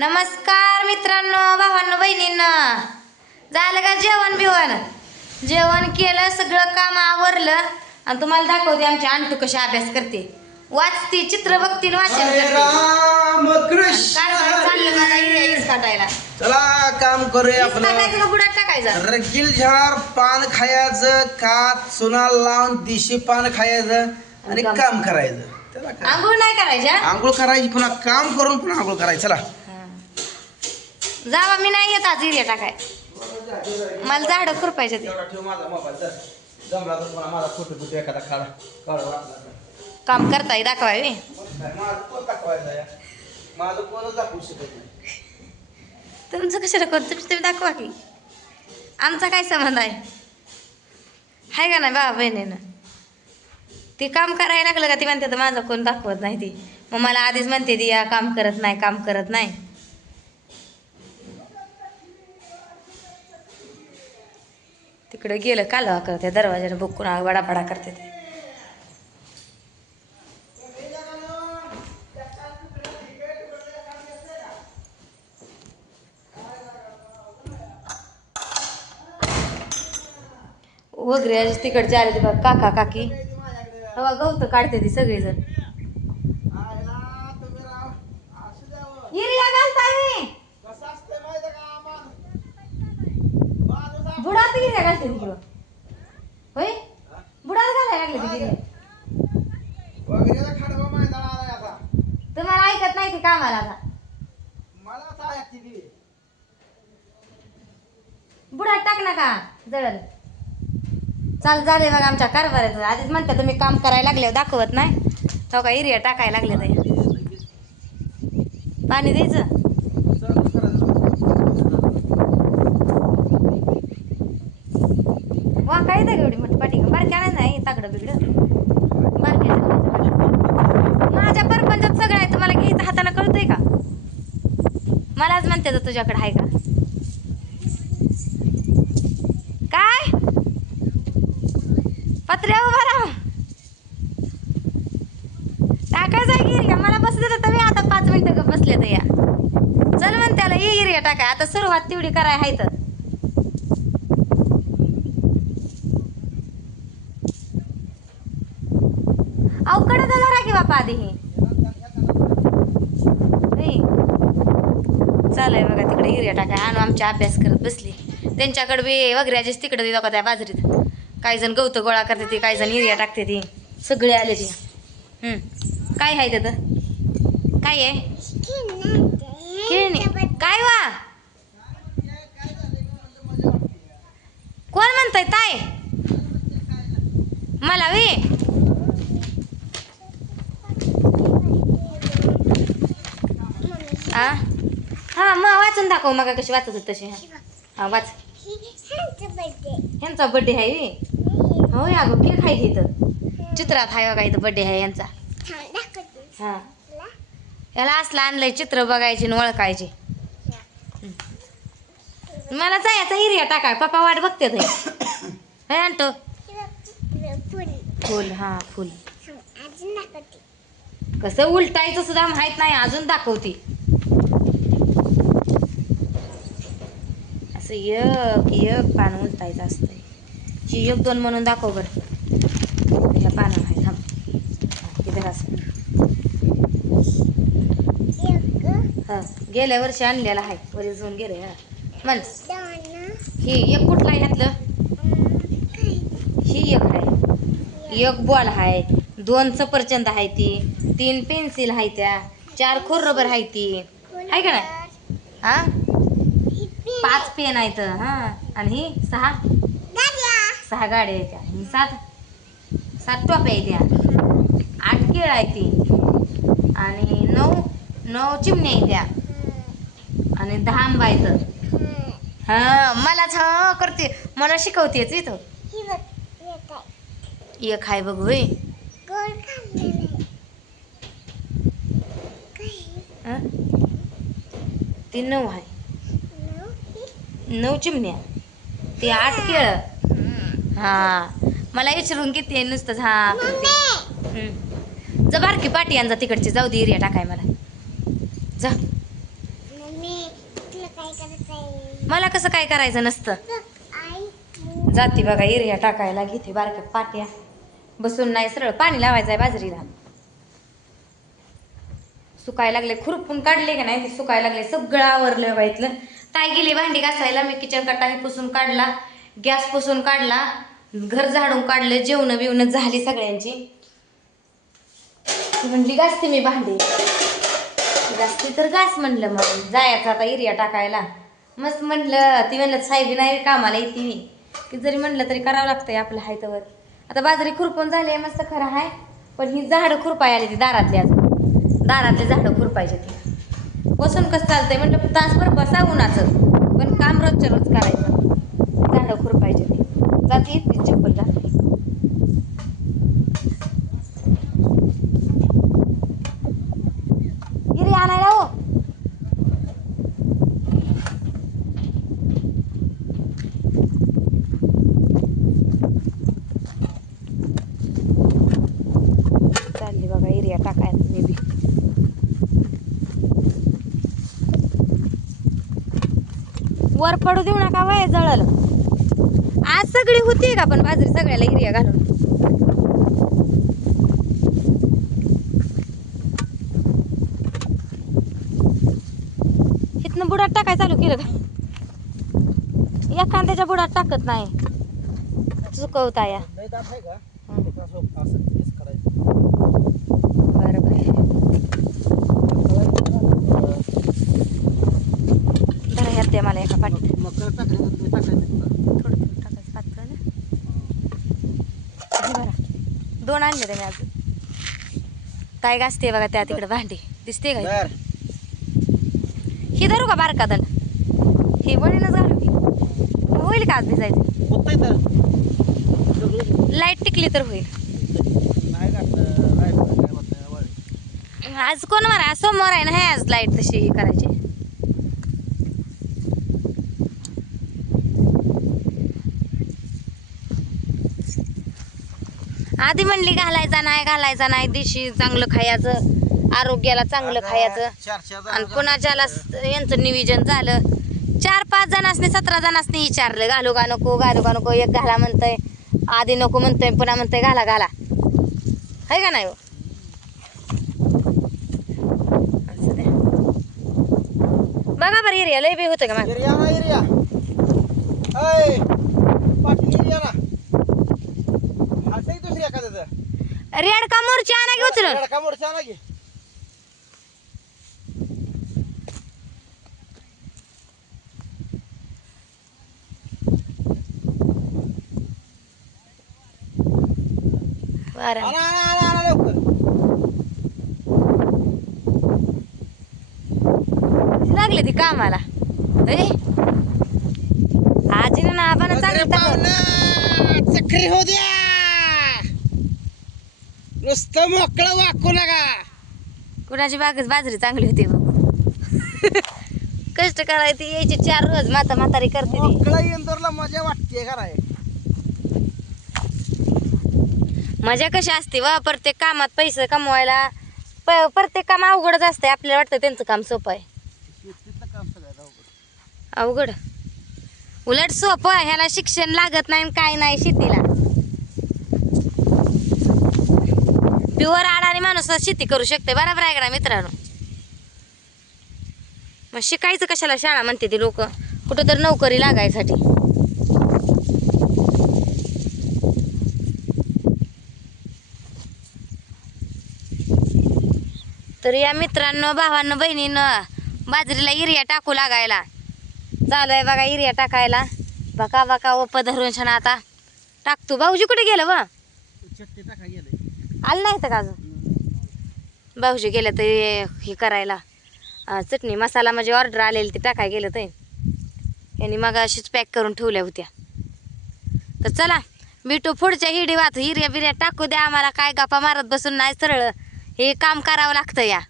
नमस्कार मित्रांनो, भावांनो, बहिणींनो. झालं का जेवण बिवण? जेवण केलं, सगळं काम आवरलं आणि तुम्हाला दाखवते आमची अंटू कशी अभ्यास करते. वाचते, चित्र बघतील, वाचन करते. राम कृष्ण काय चाललं माझा इस काटायला? चला काम करूया इस काटायचं का बुडात टाकायचं? रगील झार पान खायचं, कात सुना लावून दिशी पान खायचं आणि काम करायचं. त्याला काय आंघोळ नाही करायच्या? आंघोळ करायची, पुन्हा काम करून पुन्हा आंघोळ करायची. चला जावा, मी नाही येत आज इरिया टाकाय. मला झाडं खुरपायचे ते. ठेव माझा मोबाईल तर जमला तर पुन्हा माझा फोटो बिटो एखादा काढ वाटला. काम करताय दाखवाय. माझं कोण दाखवायचं या? माझं कोणच दाखवू शकत नाही. तुमचं कशाला कोण? तुम्ही दाखवा की. आमचा काय संबंध आहे? हाय का नाही बाबा बहिणीनं? ती काम करायला लागलं का ती म्हणते तर माझं कोण दाखवत नाही ती. मग मला आधीच म्हणते ती या काम करत नाही, काम करत नाही. तिकडे गेलं कालवा करते, दरवाजाने बुकून वडापडा करते ते. वगैरे तिकडचे आले ते बघ, काका काकी हवा गवत काढते ती सगळेजण. बुडात गिऱ्या घालते तिकडं. होय, बुडात घालायला लागले ती गिऱ्या. तुम्हाला ऐकत नाही ती कामाला आता. बुडात टाक ना का जळल. चाल झाले बघा आमच्या कारभाराचं. आधीच म्हणते तुम्ही काम करायला लागले दाखवत नाही. तो का एरिया टाकायला लागले ते. पाणी द्यायचं. वा काय येतं एवढी मोठी पाठी? बारक्या नाही ताकडं बिगडं. बारक्या माझ्या परपंचात सगळं आहे. तुम्हाला घ्यायचं हाताने कळतंय का? मलाच म्हणते तर तुझ्याकडे आहे का काय? पत्र्या उभा राहा. टाकायचं आहे गिरिया. मला बसले तर तुम्ही आता 5 मिनिटं का बसले तर या. चल म्हण त्याला ये गिरिया टाकाय. आता सुरुवात तेवढी कराय हाय तर. अवकडं झाला की बापा आधी हे. चालय बघा तिकडे एरिया टाकाय. आणू आमच्या अभ्यास करत बसली. त्यांच्याकडे बी वगैरे तिकडे देतो का त्या बाजरीत. काही जण गवत गोळा करते ती, काही जण एरिया टाकते ती. सगळे आले ती. काय आहे तिथं? काय आहे? खेळणी. काय वा? कोण म्हणतंय ताय? मला वी हा मग वाचून दाखव. मग कशी वाचत होत तशी. हा वाच. ह्यांचा बड्डे आहे. हो या गो केक आहे इथं. चित्रात आहे बघा इथं बड्डे आहे यांचा. हा याला असलं आणलंय चित्र बघायची आणि ओळखायची. मला जायचा हिरिया टाकाय. पप्पा वाट बघते हे आणतो फुल. हा फुल कसं उलटायचं सुद्धा माहित नाही. अजून दाखवती असं एक एक पान उलटायचं असतंय. 1 2 म्हणून दाखव बरं. ह्या पानं आहे. थांब किती असं. हा गेल्या वर्षी आणलेला आहे. वरील जाऊन गेले. हा म्हण ही एक कुठला आहे ह्यातलं? ही एक आहे. 1 बॉल आहे. 2 सफरचंद आहे ती. 3 पेन्सिल आहे त्या. 4 खोडरबर आहे ती. आहे का नाही? हा 5 पेन आहेत. हा आणि ही 6 गाड्या आहेत त्या. ही 7 टोप्या आहेत त्या. 8 केळ आहे ती. आणि 9 चिमण्या आहेत त्या. आणि 10 आंबा आहेत. हा मलाच हा करते. मला शिकवतेच इथं. एक आहे बघ. होय ती 9 आहे. 9 चिमण्या. ते 8 केळ. हा मला विचारून किती आहे नुसतंच. हा जबारकी पाटी यांचा तिकडची. जाऊ दे एरिया टाकाय मला. जा मला कसं काय करायचं नसतं. जाती बघा एरिया टाकायला, घेते बारक्या पाट्या, बसून नाही सरळ पाणी लावायचं आहे बाजरीला. सुकायला लागले, खुरपून काढले का नाही ते सुकायला लागले, सगळं आवरलं बघा इथलं. ताई गेली भांडी घासायला, मी किचन कट्टा हे पुसून काढला, गॅस पुसून काढला, घर झाडून काढलं, जेवण बिवणं झाली सगळ्यांची. म्हणली घासते मी भांडी, घासते तर घास म्हणलं. मग जायचं आता एरिया टाकायला. मस्त म्हणलं, ती म्हणलं साहेबी नाही कामाला येते मी, की जरी म्हणलं तरी करावं लागतंय आपलं हाय तवर. आता बाजरी खुरपून झाली आहे मस्त खरं आहे, पण ही झाडं खुरपाय आली ती दारातली, अजून दारातली झाडं खुरपायची ती. बसून कसं चालतंय म्हणलं, तासभर बसा उन्हाचं, पण काम रोजच्या रोज करायचं. झाडं खुरपायची ती जाते, येते चप्पल घातली. गिरी आणायला हो. चालली बघा एरिया टाकायला मी बी. वर पडू देऊ नका वय, जळल. आज सगळी होती का पण बाजरी सगळ्याला एरिया घालून. इथनं बुडात टाकाय चालू केलं का? एखाद्याच्या बुडात टाकत नाही, चुकवता या. बरं बरं ह्यात द्या मला एका पाठीत. थोडं थोडं टाकायचं पातळ ना. हे बरं, 2 आणले ते मी अजून. काय घासते बघा त्या तिकडे भांडी, दिसते का? ही धरू का बारका दण? ही वळीनच घालू की, होईल का आज भिजायचं? लाईट टिकली तर होईल. आज कोण मारा, सोमवार आहे ना, हे आज लाईट तशी ही करायची. आधी म्हणली घालायचा नाही, दिशी चांगलं खायचं, आरोग्याला चांगलं खायचं. आणि कुणाच्याला यांचं नियोजन झालं, 4-5 जणांनी 17 जणांनी विचारलं घालू का नको. एक घाला म्हणतंय, आधी नको म्हणतोय, पुन्हा म्हणतोय घाला. है का नाही हो? असं द्या बघा बरं, एरिया लय बी होतं का मग? रेडका मोर्ची आणा की उचलून. लागले ती कामाला. आजीनं ना आबानं चांगलं चक्री हो द्या, नुसतं मोकळं वाकू नका. कुणाची बाजरी चांगली होती बघ. कष्ट करायची, यायची 4 रोज म्हातारी करते ती. मोकळं इंदोरला मजा वाटते कराय. मजा कशी असते वा, प्रत्येक कामात पैसे कमवायला प्रत्येक काम अवघडच असते. आपल्याला वाटतं त्यांचं काम सोपं आहे, अवघड. उलट सोपं, ह्याला शिक्षण लागत नाही, काय नाही शेतीला. प्युअर अडाणी माणूस शेती करू शकते, बरोबर आहे का मित्रांनो? मग शिकायचं कशाला शाळा म्हणते ती लोक, कुठं तर नोकरी लागायसाठी. तर या मित्रांनो, भावांनो, बहिणीनं, बाजरीला युरिया टाकू लागायला चालू आहे बघा. युरिया टाकायला बका ओप धरून छान आता टाकतो. भाऊजी कुठे गेलं व? आलं नाही तर का अजून? भाऊजी गेलं तर हे करायला चटणी मसाला, म्हणजे ऑर्डर आलेली ती टाकाय गेलं तर यांनी मग अशीच पॅक करून ठेवल्या होत्या. तर चला भेटू पुढच्या हिडी वाहतो. हिर्या बिर्या टाकू द्या आम्हाला, काय गप्पा मारत बसून नाही, सरळ हे काम करावं लागतं या.